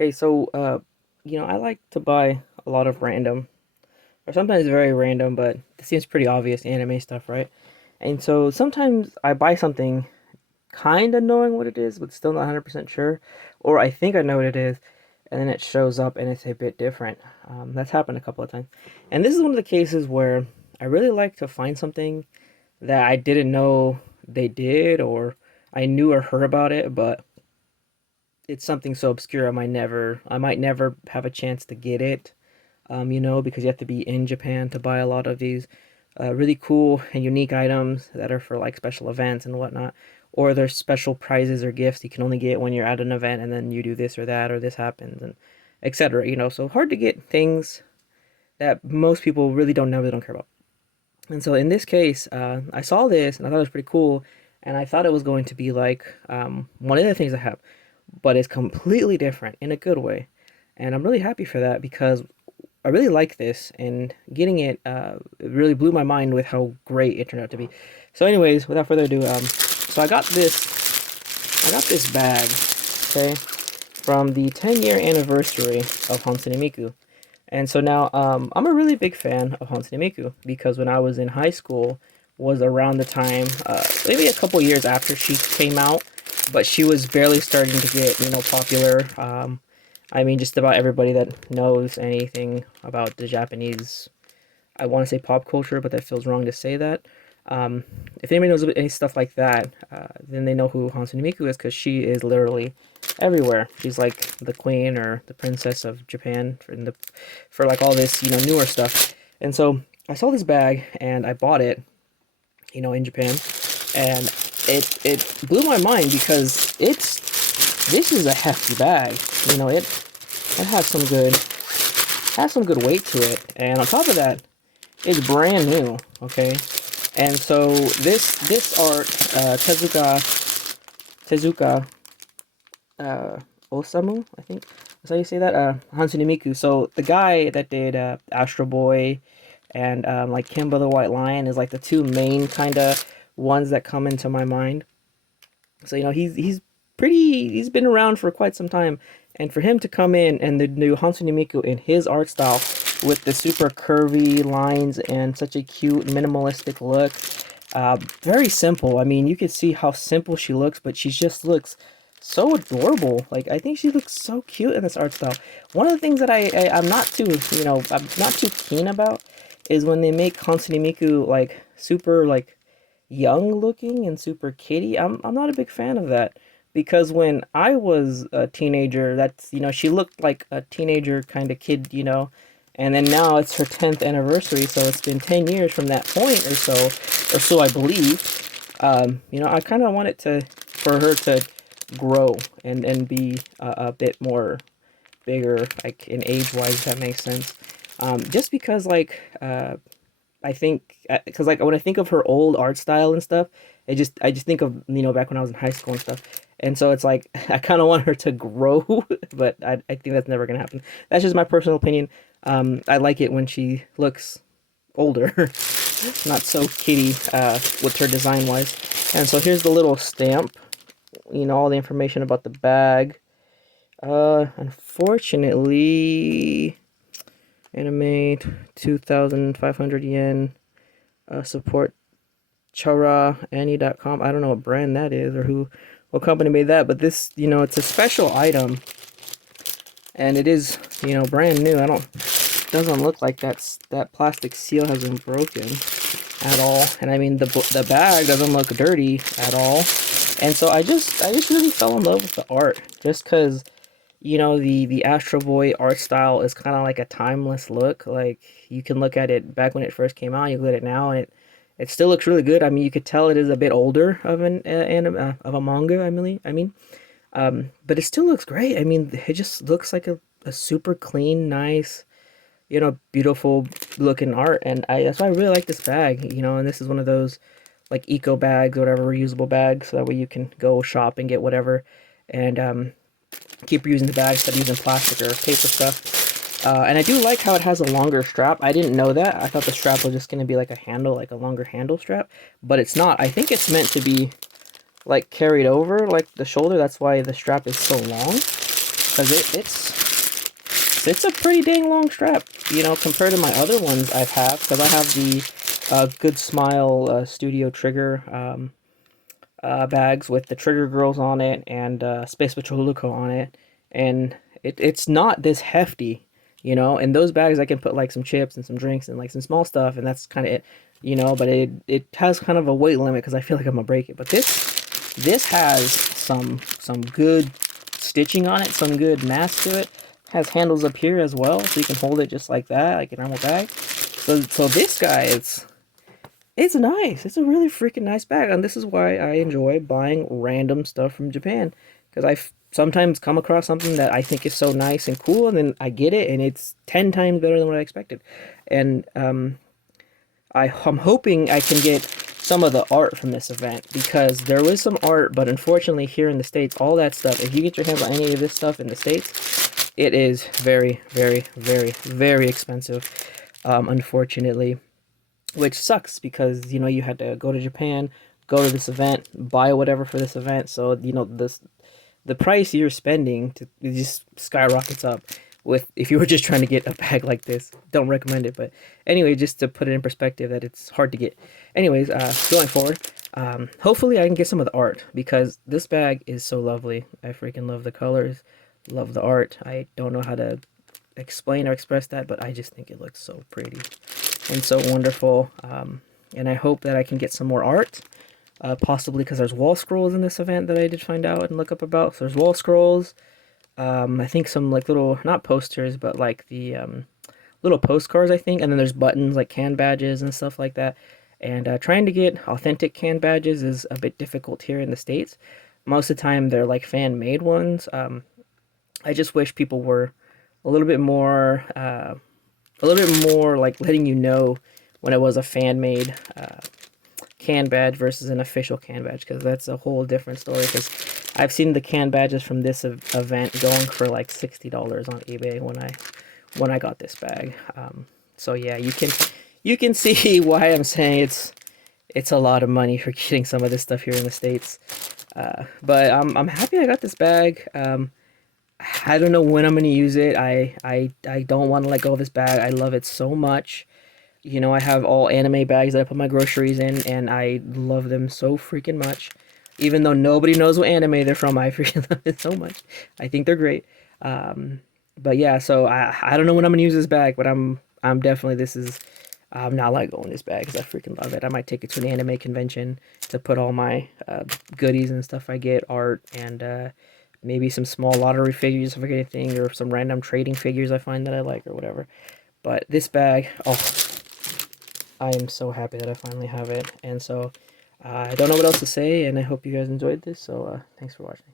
Okay, so I like to buy a lot of random, or sometimes very random, but it seems pretty obvious anime stuff, right? And so sometimes I buy something kind of knowing what it is, but still not 100% sure, or I think I know what it is, and then it shows up and it's a bit different. That's happened a couple of times, and this is one of the cases where I really like to find something that I didn't know they did, or I knew or heard about it, but it's something so obscure I might never have a chance to get it. Because you have to be in Japan to buy a lot of these really cool and unique items that are for like special events and whatnot, or there's special prizes or gifts you can only get when you're at an event, and then you do this or that or this happens and etc. So hard to get things that most people really don't know, they don't care about. And so in this case, I saw this and I thought it was pretty cool, and I thought it was going to be like one of the things I have, but it's completely different in a good way. And I'm really happy for that because I really like this, and getting it really blew my mind with how great it turned out to be. So, anyways, without further ado, so I got this bag, okay, from the 10-year anniversary of Hansune Miku. And so now, I'm a really big fan of Hansune Miku because when I was in high school, was around the time, maybe a couple years after she came out, but she was barely starting to get, popular. I mean, just about everybody that knows anything about the Japanese, I want to say pop culture, but that feels wrong to say that. Um, if anybody knows any stuff like that, then they know who Hansune Miku is because she is literally everywhere. She's like the queen or the princess of Japan for like all this newer stuff. And so I saw this bag and I bought it, in Japan, and it blew my mind because this is a hefty bag. It has some good weight to it, and on top of that, it's brand new. Okay, and so this art, Tezuka Osamu, I think that's how you say that. Hansune Miku. So the guy that did Astro Boy and like Kimba the White Lion is like the two main kind of ones that come into my mind. So he's been around for quite some time, and for him to come in and the new Hansune Miku in his art style with the super curvy lines and such a cute minimalistic look, very simple. I mean, you can see how simple she looks, but she just looks so adorable. Like I think she looks so cute in this art style. One of the things that I'm not too keen about is when they make Hansune Miku like super like young looking and super kitty. I'm not a big fan of that because when I was a teenager, that's she looked like a teenager kind of kid, and then now it's her 10th anniversary, so it's been 10 years from that point or so I believe. I kind of want it to for her to grow and be a bit more bigger, like in age wise, if that makes sense. Just because I think because like when I think of her old art style and stuff, I just think of back when I was in high school and stuff, and so it's like I kind of want her to grow, but I think that's never gonna happen. That's just my personal opinion. I like it when she looks older, not so kitty with her design wise. And so here's the little stamp, all the information about the bag. Unfortunately, anime 2,500 yen. Support charaani.com. I don't know what brand that is or what company made that, but this, it's a special item and it is, brand new. Doesn't look like that plastic seal has been broken at all. And I mean, the bag doesn't look dirty at all. And so I just really fell in love with the art just because the Astro Boy art style is kind of like a timeless look. Like you can look at it back when it first came out, you look at it now, and it still looks really good. I mean, you could tell it is a bit older of an anime of a manga. But it still looks great. I mean, it just looks like a super clean, nice, beautiful looking art, and that's why I really like this bag. And this is one of those like eco bags or whatever, reusable bags, so that way you can go shop and get whatever, and keep reusing the bag instead of using plastic or paper stuff. And I do like how it has a longer strap. I didn't know that. I thought the strap was just going to be like a handle, like a longer handle strap, but it's not. I think it's meant to be like carried over like the shoulder. That's why the strap is so long. because it's a pretty dang long strap, you know, compared to my other ones I've had. Because I have the Good Smile Studio Trigger bags with the Trigger Girls on it and Space Patrol Luco on it, and it's not this hefty, you know. In those bags, I can put like some chips and some drinks and like some small stuff, and that's kind of it, you know. But it has kind of a weight limit because I feel like I'm gonna break it. But this has some good stitching on it, some good mass to it. Has handles up here as well, so you can hold it just like that, like a normal bag. So this guy, it's nice. It's a really freaking nice bag, and this is why I enjoy buying random stuff from Japan, because I sometimes come across something that I think is so nice and cool, and then I get it, and it's 10 times better than what I expected. And I'm hoping I can get some of the art from this event, because there was some art, but unfortunately here in the States, all that stuff, if you get your hands on any of this stuff in the States, it is very, very, very, very expensive, unfortunately. Which sucks because, you know, you had to go to Japan, go to this event, buy whatever for this event. So, you know, the price you're spending it just skyrockets up with if you were just trying to get a bag like this. Don't recommend it, but anyway, just to put it in perspective that it's hard to get. Anyways, going forward, hopefully I can get some of the art, because this bag is so lovely. I freaking love the colors, love the art. I don't know how to explain or express that, but I just think it looks so pretty and so wonderful. And I hope that I can get some more art, possibly because there's wall scrolls in this event that I did find out and look up about. So there's wall scrolls. I think some like little, not posters, but like the little postcards, I think. And then there's buttons like can badges and stuff like that. And trying to get authentic can badges is a bit difficult here in the States. Most of the time they're like fan-made ones. I just wish people were a little bit more like letting you know when it was a fan-made can badge versus an official can badge, because that's a whole different story. Because I've seen the can badges from this event going for like $60 on eBay when I got this bag. So yeah, you can see why I'm saying it's a lot of money for getting some of this stuff here in the States. But I'm happy I got this bag. I don't know when I'm gonna use it. I don't want to let go of this bag. I love it so much. You know, I have all anime bags that I put my groceries in, and I love them so freaking much. Even though nobody knows what anime they're from, I freaking love it so much. I think they're great. But yeah, so I don't know when I'm gonna use this bag, but I'm definitely I'm not let go of this bag because I freaking love it. I might take it to an anime convention to put all my goodies and stuff I get, art, and maybe some small lottery figures if I get anything, or some random trading figures I find that I like or whatever. But this bag, oh, I am so happy that I finally have it. And so I don't know what else to say, and I hope you guys enjoyed this. So thanks for watching.